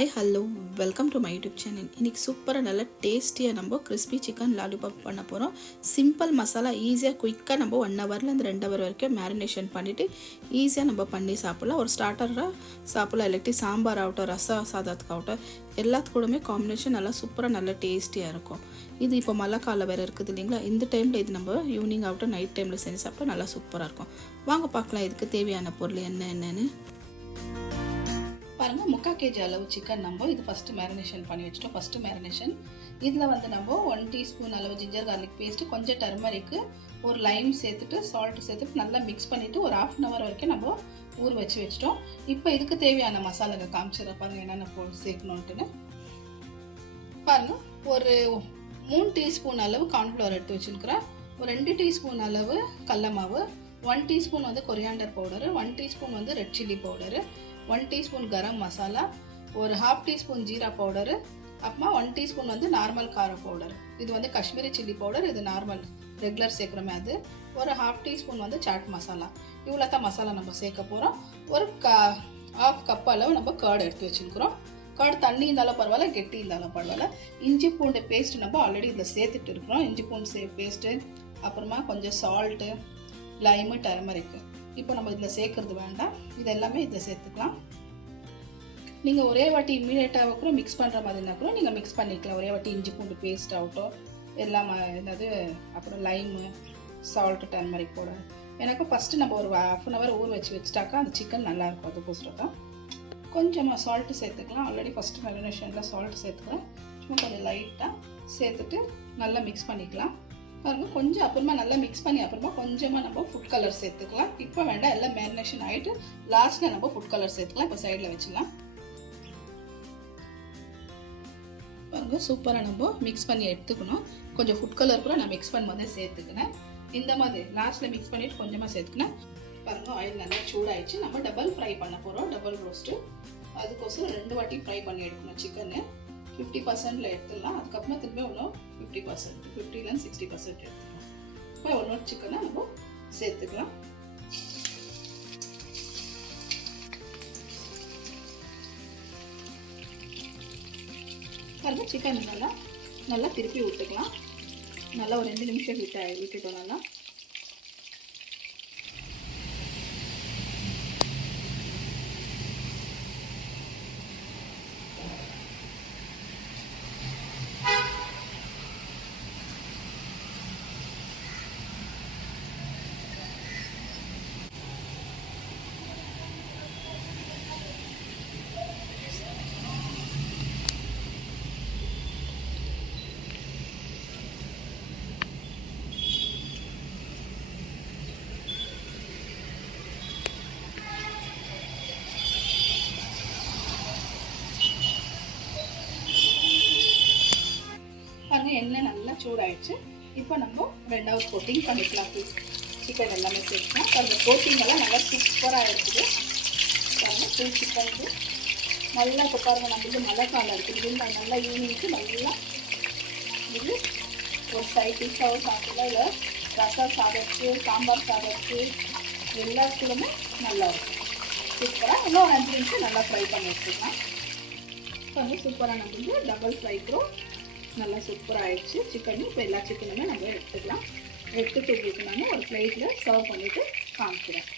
Hi, hello, welcome to my YouTube channel. இன்னைக்கு சூப்பரா நல்ல டேஸ்டியா நம்ம crispy chicken lollipop பண்ண போறோம். சிம்பிள் மசாலா ஈஸியா குயிக்கா நம்ம 1 ஹவர்ல இருந்து 2 ஹவர் வரைக்கும் மேரினேஷன் பண்ணிட்டு ஈஸியா நம்ம பண்ணி சாப்பிடலாம். ஒரு ஸ்டார்ட்டரா சாப்பிடலாம், இல்லாட்டி சாம்பார் ஆகட்டும், ரசம் சாதத்துக்கு ஆகட்டும், எல்லாத்துக்கூடமே காம்பினேஷன் நல்லா சூப்பரா நல்ல டேஸ்டியா இருக்கும். இது இப்போ மழை காலம் வேற இருக்குது இல்லைங்களா? இந்த டைம்ல இது நம்ம ஈவினிங் ஆகட்டும் நைட் டைம்ல செஞ்சு சாப்பிட்டா நல்லா சூப்பரா இருக்கும். வாங்க பார்க்கலாம் இதுக்கு தேவையான பொருள் என்னன்னு. பாருங்க, 3/4 kg அளவு சிக்கன் நம்ம இது ஃபர்ஸ்ட் மேரினேஷன் பண்ணி வச்சிட்டோம். ஃபர்ஸ்ட் மேரினேஷன் இதில் வந்து நம்ம 1 டீஸ்பூன் அளவு ஜிஞ்சர் கார்லிக் பேஸ்ட், கொஞ்சம் டர்மரிக்கு, ஒரு லைம் சேர்த்துட்டு சால்ட் சேர்த்துட்டு நல்லா மிக்ஸ் பண்ணிட்டு ஒரு 1/2 hour வரைக்கும் நம்ம ஊற வச்சிட்டோம். இப்போ இதுக்கு தேவையான மசாலாங்க காமிச்சிட பாருங்க என்னென்ன சேர்க்கணுன்ட்டுன்னு. பாருங்க, ஒரு 3 டீஸ்பூன் அளவு கார்ன்ஃப்ளவர் எடுத்து வச்சிருக்கிறேன். ஒரு 2 டீஸ்பூன் அளவு கடல மாவு, 1 டீஸ்பூன் வந்து கொரியாண்டர் பவுடரு, 1 டீஸ்பூன் வந்து red chilli powder, 1 teaspoon garam masala, ஒரு 1/2 டீஸ்பூன் ஜீரா பவுடரு, அப்புறமா 1 டீஸ்பூன் வந்து நார்மல் கார பவுடர். இது வந்து காஷ்மீரி சில்லி பவுடர், இது நார்மல் ரெகுலர் சேர்க்குறமே அது. ஒரு 1/2 டீஸ்பூன் வந்து சாட் மசாலா. இவ்வளோ தான் மசாலா நம்ம சேர்க்க போகிறோம். ஒரு 1/2 கப் அளவு நம்ம கர்டு எடுத்து வச்சுருக்கிறோம். கர்டு தண்ணி இருந்தாலும் பரவாயில்ல, கெட்டி இருந்தாலும் பரவாயில்ல. இஞ்சி பூண்டு பேஸ்ட் நம்ம ஆல்ரெடி இதில் சேர்த்துட்டு இருக்கிறோம். இஞ்சி பூண்டு பேஸ்ட்டு, அப்புறமா கொஞ்சம் சால்ட்டு, லைமு, டர்மரிக்கு. இப்போ நம்ம இதில் சேர்க்கறது வேண்டாம், இது எல்லாமே இதில் சேர்த்துக்கலாம். நீங்கள் ஒரே வாட்டி இம்மீடியட்டாக கூட மிக்ஸ் பண்ணுற மாதிரினா கூட நீங்கள் மிக்ஸ் பண்ணிக்கலாம். ஒரே வாட்டி இஞ்சி பூண்டு பேஸ்ட் ஆகட்டும், எல்லாம் என்னது, அப்புறம் லைமு, சால்ட்டு, டர்மரிக் போட. எனக்கு ஃபஸ்ட்டு நம்ம ஒரு 1/2 hour ஊற வச்சுட்டாக்கா அந்த சிக்கன் நல்லாயிருக்கும். அதுக்கோசரம் தான் கொஞ்சமாக சால்ட்டு சேர்த்துக்கலாம். ஆல்ரெடி ஃபஸ்ட்டு மேரினேஷனில் சால்ட்டு சேர்த்துக்கலாம். சும்மா கொஞ்சம் லைட்டாக சேர்த்துட்டு நல்லா மிக்ஸ் பண்ணிக்கலாம். பாருங்க, கொஞ்சம் அப்புறமா நல்லா மிக்ஸ் பண்ணி அப்புறமா கொஞ்சமாக நம்ம ஃபுட் கலர் சேர்த்துக்கலாம். இப்போ வேண்டாம், எல்லாம் மேரினேஷன் ஆகிட்டு லாஸ்ட்டில் நம்ம ஃபுட் கலர் சேர்த்துக்கலாம். இப்போ சைடில் வச்சுக்கலாம். பாருங்க, சூப்பராக நம்ம மிக்ஸ் பண்ணி எடுத்துக்கணும். கொஞ்சம் ஃபுட் கலர் கூட நான் மிக்ஸ் பண்ணும்போதே சேர்த்துக்கினேன். இந்த மாதிரி லாஸ்ட்டில் மிக்ஸ் பண்ணிவிட்டு கொஞ்சமாக சேர்த்துக்கினேன். பாருங்கள், ஆயில் நல்லா சூடாகிடுச்சு. நம்ம டபுள் ஃப்ரை பண்ண போகிறோம், டபுள் ரோஸ்ட்டு. அதுக்கோசரம் 2 வாட்டி ஃப்ரை பண்ணி எடுக்கணும். சிக்கனு 50% எடுத்துடலாம். அதுக்கப்புறமா திரும்ப இன்னும் 50%, 50லேருந்து 60% எடுத்துக்கலாம். இப்போ இன்னொரு சிக்கனை நம்ம சேர்த்துக்கலாம். பாருங்க, சிக்கன் நல்லா திருப்பி விட்டுக்கலாம். நல்லா ஒரு 2 நிமிஷம் விட்டுட்டோம். நல்லா எண்ணெய் நல்லா சூடாயிடுச்சு. இப்போ நம்ம 2வது கோட்டிங் பண்ணிக்கலாம். சிக்கன் எல்லாமே சேர்த்துக்கலாம். அந்த கோட்டிங் எல்லாம் நல்லா சூப்பராக இருக்குது. பாருங்கள், ஃபுல் சிக்கனுக்கு நல்லா இப்போ பாருங்கள், நம்மளுக்கு மழை காலம் இருக்குது. இது நல்லா ஈவினிங்க்கு நல்லா இது ஒரு சைட் டிஷ்ஷாகவும் சாப்பிடலாம், இல்லை ரசம் சாதத்துக்கு, சாம்பார் சாதத்துக்கு எல்லாத்துக்குமே நல்லாயிருக்கும். சூப்பராக இன்னும் 5 நிமிஷம் நல்லா ஃப்ரை பண்ணி வச்சுக்கலாம். இப்போ வந்து சூப்பராக நம்மளுக்கு டபுள் ஃப்ரைக்கும் நல்லா சூப்பராக ஆயிடுச்சு சிக்கன். இப்போ எல்லா சிக்கனுமே நம்ம எடுத்துக்கலாம். எடுத்துட்டு உங்களுக்கு நான் ஒரு பிளேட்டில் சர்வ் பண்ணிவிட்டு காமிக்கிறேன்.